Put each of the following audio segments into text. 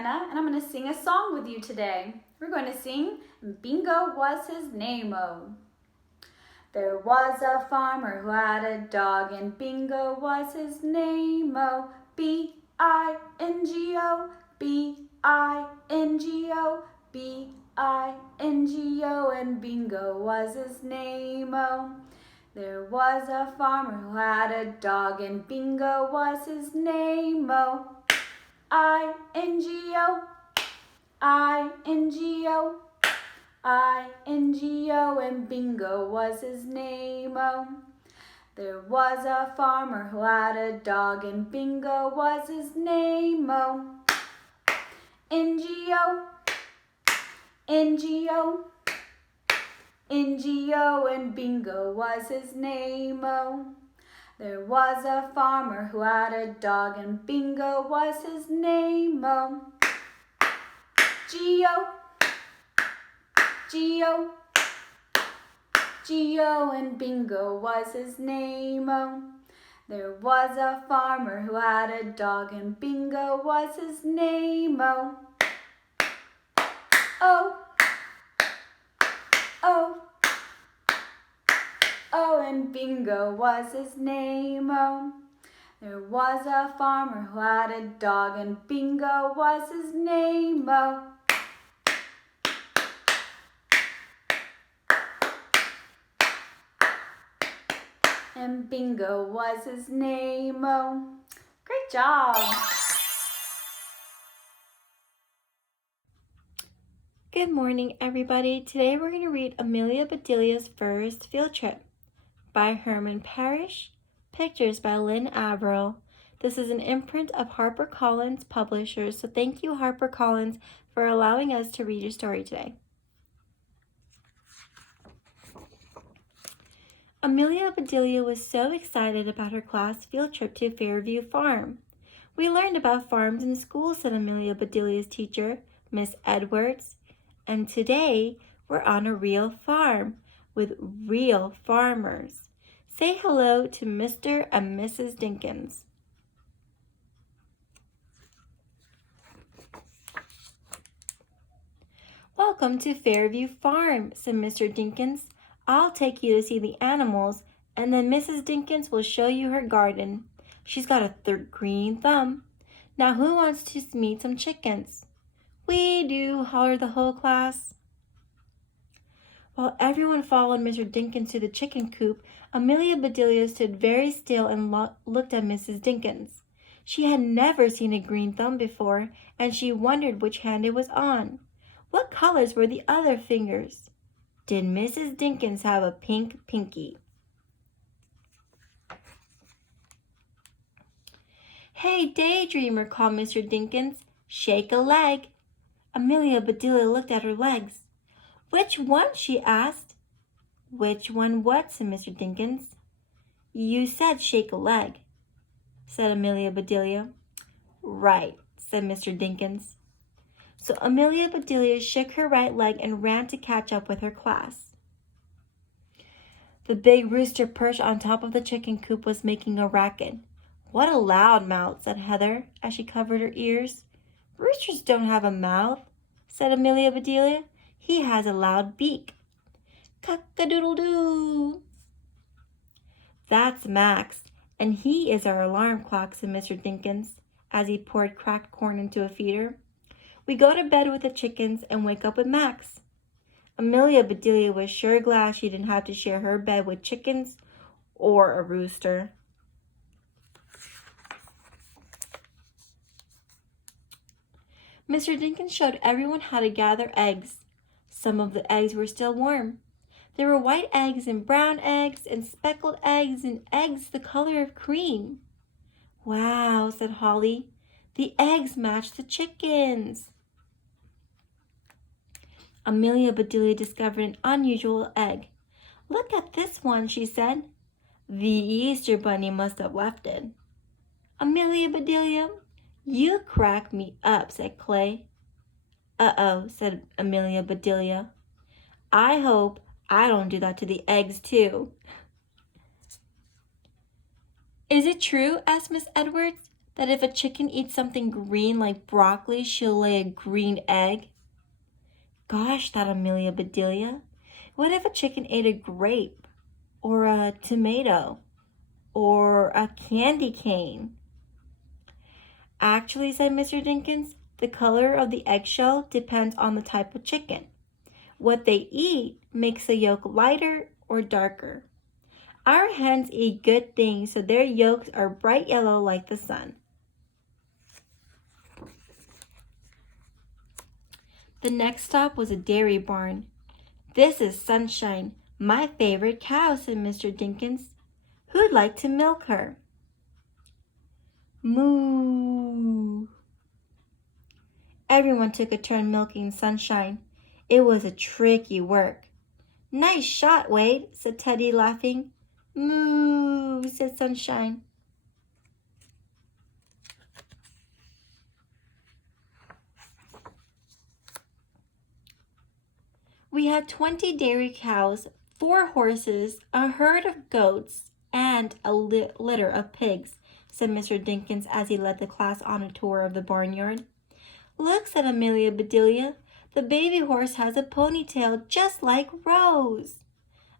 Hannah, and I'm going to sing a song with you today. We're going to sing Bingo Was His Name-O. There was a farmer who had a dog, and Bingo was his name-o. B-I-N-G-O, B-I-N-G-O, B-I-N-G-O, and Bingo was his name-o. There was a farmer who had a dog, and Bingo was his name-o. I-N-G-O, I-N-G-O, I-N-G-O, and Bingo was his name-o. There was a farmer who had a dog, and Bingo was his name-o. N-G-O, N-G-O, N-G-O, and Bingo was his name-o. There was a farmer who had a dog, and Bingo was his name-o. G-O, G-O, G-O, and Bingo was his name-o. There was a farmer who had a dog, and Bingo was his name-o. Oh, oh, oh, and Bingo was his name-o. There was a farmer who had a dog, and Bingo was his name-o. And Bingo was his name-o. Great job! Good morning, everybody. Today we're going to read Amelia Bedelia's First Field Trip by Herman Parrish, pictures by Lynn Averill. This is an imprint of HarperCollins Publishers, so thank you, HarperCollins, for allowing us to read your story today. Amelia Bedelia was so excited about her class field trip to Fairview Farm. We learned about farms in school, said Amelia Bedelia's teacher, Miss Edwards. And today, we're on a real farm with real farmers. Say hello to Mr. and Mrs. Dinkins. Welcome to Fairview Farm, said Mr. Dinkins. I'll take you to see the animals, and then Mrs. Dinkins will show you her garden. She's got a green thumb. Now who wants to meet some chickens? We do, hollered the whole class. While everyone followed Mr. Dinkins to the chicken coop, Amelia Bedelia stood very still and looked at Mrs. Dinkins. She had never seen a green thumb before, and she wondered which hand it was on. What colors were the other fingers? Did Mrs. Dinkins have a pink pinky? Hey, daydreamer, called Mr. Dinkins. Shake a leg. Amelia Bedelia looked at her legs. Which one? She asked. Which one what? Said Mr. Dinkins. You said shake a leg, said Amelia Bedelia. Right, said Mr. Dinkins. So Amelia Bedelia shook her right leg and ran to catch up with her class. The big rooster perched on top of the chicken coop was making a racket. What a loud mouth, said Heather as she covered her ears. Roosters don't have a mouth, said Amelia Bedelia. He has a loud beak. Cock-a-doodle-doo. That's Max, and he is our alarm clock, said Mr. Dinkins as he poured cracked corn into a feeder. We go to bed with the chickens and wake up with Max. Amelia Bedelia was sure glad she didn't have to share her bed with chickens or a rooster. Mr. Dinkins showed everyone how to gather eggs. Some of the eggs were still warm. There were white eggs and brown eggs and speckled eggs and eggs the color of cream. Wow, said Holly. The eggs matched the chickens. Amelia Bedelia discovered an unusual egg. Look at this one, she said. The Easter Bunny must have left it. Amelia Bedelia, you crack me up, said Clay. Uh-oh, said Amelia Bedelia. I hope I don't do that to the eggs, too. Is it true? Asked Miss Edwards. That if a chicken eats something green like broccoli, she'll lay a green egg? Gosh, thought Amelia Bedelia. What if a chicken ate a grape, or a tomato, or a candy cane? Actually, said Mr. Dinkins, the color of the eggshell depends on the type of chicken. What they eat makes the yolk lighter or darker. Our hens eat good things, so their yolks are bright yellow like the sun. The next stop was a dairy barn. This is Sunshine, my favorite cow, said Mr. Dinkins. Who'd like to milk her? Moo! Everyone took a turn milking Sunshine. It was a tricky work. Nice shot, Wade, said Teddy, laughing. Moo, said Sunshine. We had 20 dairy cows, 4 horses, a herd of goats, and a litter of pigs, said Mr. Dinkins as he led the class on a tour of the barnyard. Look, said Amelia Bedelia, the baby horse has a ponytail just like Rose.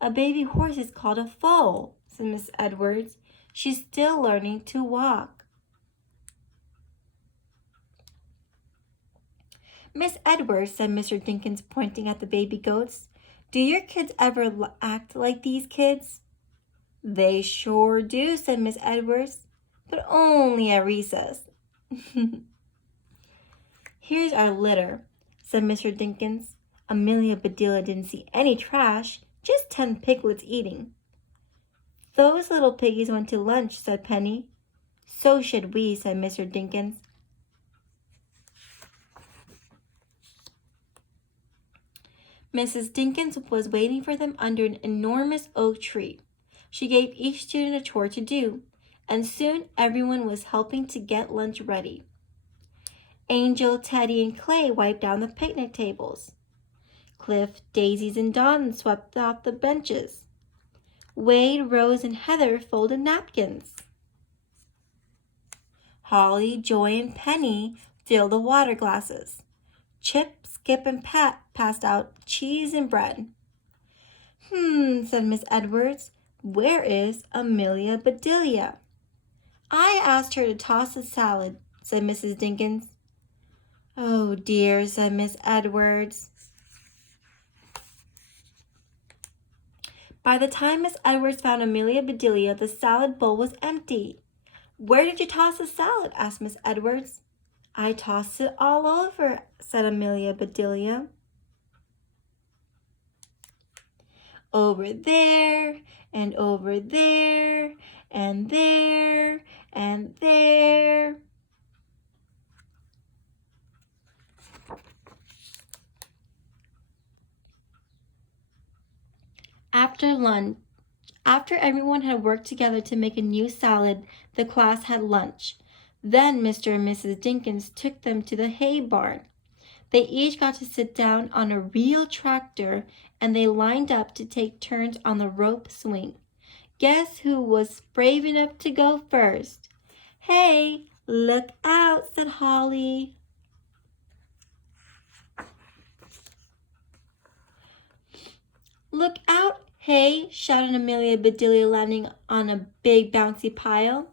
A baby horse is called a foal, said Miss Edwards. She's still learning to walk. Miss Edwards, said Mr. Dinkins, pointing at the baby goats, do your kids ever act like these kids? They sure do, said Miss Edwards, but only at recess. Here's our litter, said Mr. Dinkins. Amelia Bedelia didn't see any trash, just 10 piglets eating. Those little piggies went to lunch, said Penny. So should we, said Mr. Dinkins. Mrs. Dinkins was waiting for them under an enormous oak tree. She gave each student a chore to do, and soon everyone was helping to get lunch ready. Angel, Teddy, and Clay wiped down the picnic tables. Cliff, Daisies, and Don swept off the benches. Wade, Rose, and Heather folded napkins. Holly, Joy, and Penny filled the water glasses. Chip, Skip, and Pat passed out cheese and bread. Said Miss Edwards. Where is Amelia Bedelia? I asked her to toss a salad, said Mrs. Dinkins. Oh dear, said Miss Edwards. By the time Miss Edwards found Amelia Bedelia, the salad bowl was empty. Where did you toss the salad? Asked Miss Edwards. I tossed it all over, said Amelia Bedelia. Over there, and over there, and there, and there. After lunch, after everyone had worked together to make a new salad, the class had lunch. Then Mr. and Mrs. Dinkins took them to the hay barn. They each got to sit down on a real tractor, and they lined up to take turns on the rope swing. Guess who was brave enough to go first? Hey, look out, said Holly. Look out, hey, shouted Amelia Bedelia, landing on a big bouncy pile.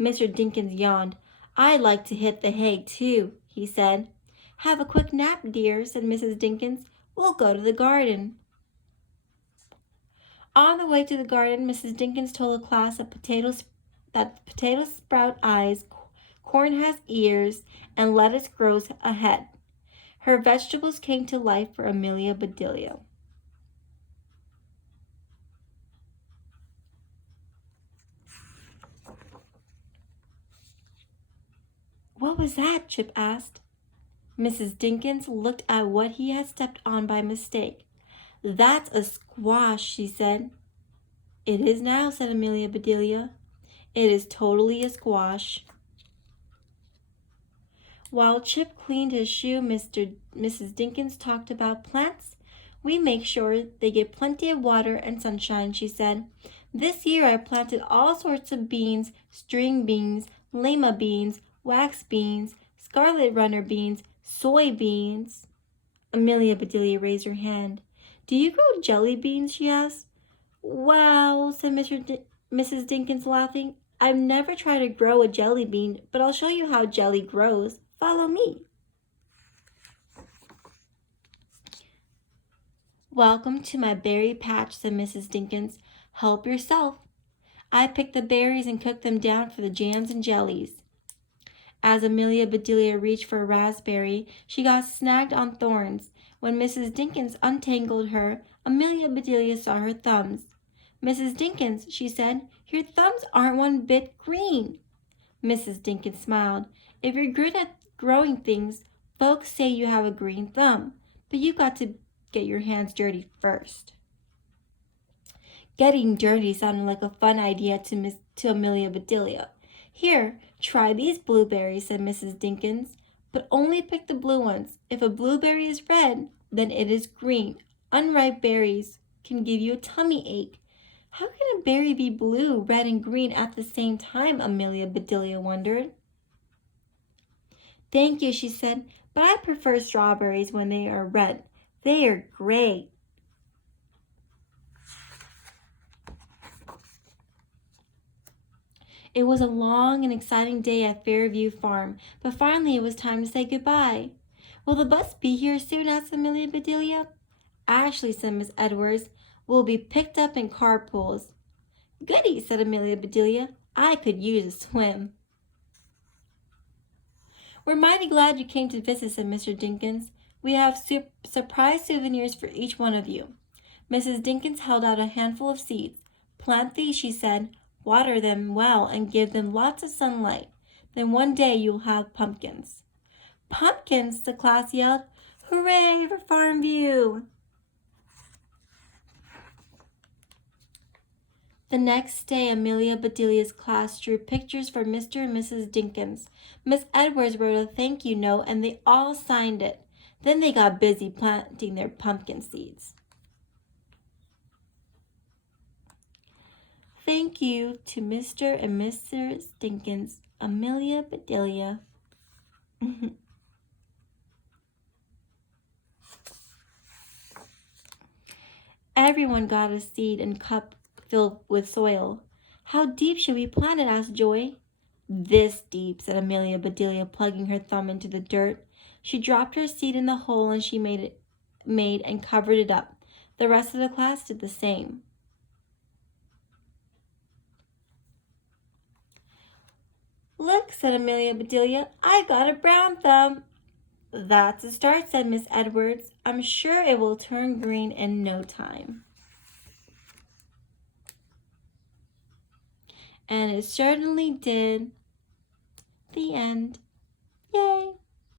Mr. Dinkins yawned. I'd like to hit the hay too, he said. Have a quick nap, dear, said Mrs. Dinkins. We'll go to the garden. On the way to the garden, Mrs. Dinkins told the class that potatoes sprout eyes, corn has ears, and lettuce grows a head. Her vegetables came to life for Amelia Bedelia. What was that? Chip asked. Mrs. Dinkins looked at what he had stepped on by mistake. That's a squash, she said. It is now, said Amelia Bedelia. It is totally a squash. While Chip cleaned his shoe, Mrs. Dinkins talked about plants. We make sure they get plenty of water and sunshine, she said. This year I planted all sorts of beans, string beans, lima beans, wax beans, scarlet runner beans, soybeans. Amelia Bedelia raised her hand. Do you grow jelly beans? She asked. Well, said Mrs. Dinkins, laughing, I've never tried to grow a jelly bean, but I'll show you how jelly grows. Follow me. Welcome to my berry patch, said Mrs. Dinkins. Help yourself. I pick the berries and cook them down for the jams and jellies. As Amelia Bedelia reached for a raspberry, she got snagged on thorns. When Mrs. Dinkins untangled her, Amelia Bedelia saw her thumbs. Mrs. Dinkins, she said, your thumbs aren't one bit green. Mrs. Dinkins smiled. If you're good at growing things, folks say you have a green thumb, but you got to get your hands dirty first. Getting dirty sounded like a fun idea to Amelia Bedelia. Here, try these blueberries, said Mrs. Dinkins, but only pick the blue ones. If a blueberry is red, then it is green. Unripe berries can give you a tummy ache. How can a berry be blue, red, and green at the same time? Amelia Bedelia wondered. Thank you, she said, but I prefer strawberries when they are red. They are great. It was a long and exciting day at Fairview Farm, but finally it was time to say goodbye. Will the bus be here soon? Asked Amelia Bedelia. Actually, said Miss Edwards, we'll be picked up in carpools. Goody, said Amelia Bedelia. I could use a swim. We're mighty glad you came to visit, said Mr. Dinkins. We have surprise souvenirs for each one of you. Mrs. Dinkins held out a handful of seeds. Plant these, she said. Water them well and give them lots of sunlight. Then one day you'll have pumpkins. Pumpkins, the class yelled. Hooray for Fairview! The next day, Amelia Bedelia's class drew pictures for Mr. and Mrs. Dinkins. Miss Edwards wrote a thank you note and they all signed it. Then they got busy planting their pumpkin seeds. Thank you to Mr. and Mrs. Dinkins, Amelia Bedelia. Everyone got a seed and cup filled with soil. How deep should we plant it? Asked Joy. This deep, said Amelia Bedelia, plugging her thumb into the dirt. She dropped her seed in the hole and she made and covered it up. The rest of the class did the same. Look, said Amelia Bedelia, I got a brown thumb. That's a start, said Miss Edwards. I'm sure it will turn green in no time. And it certainly did. The end. Yay!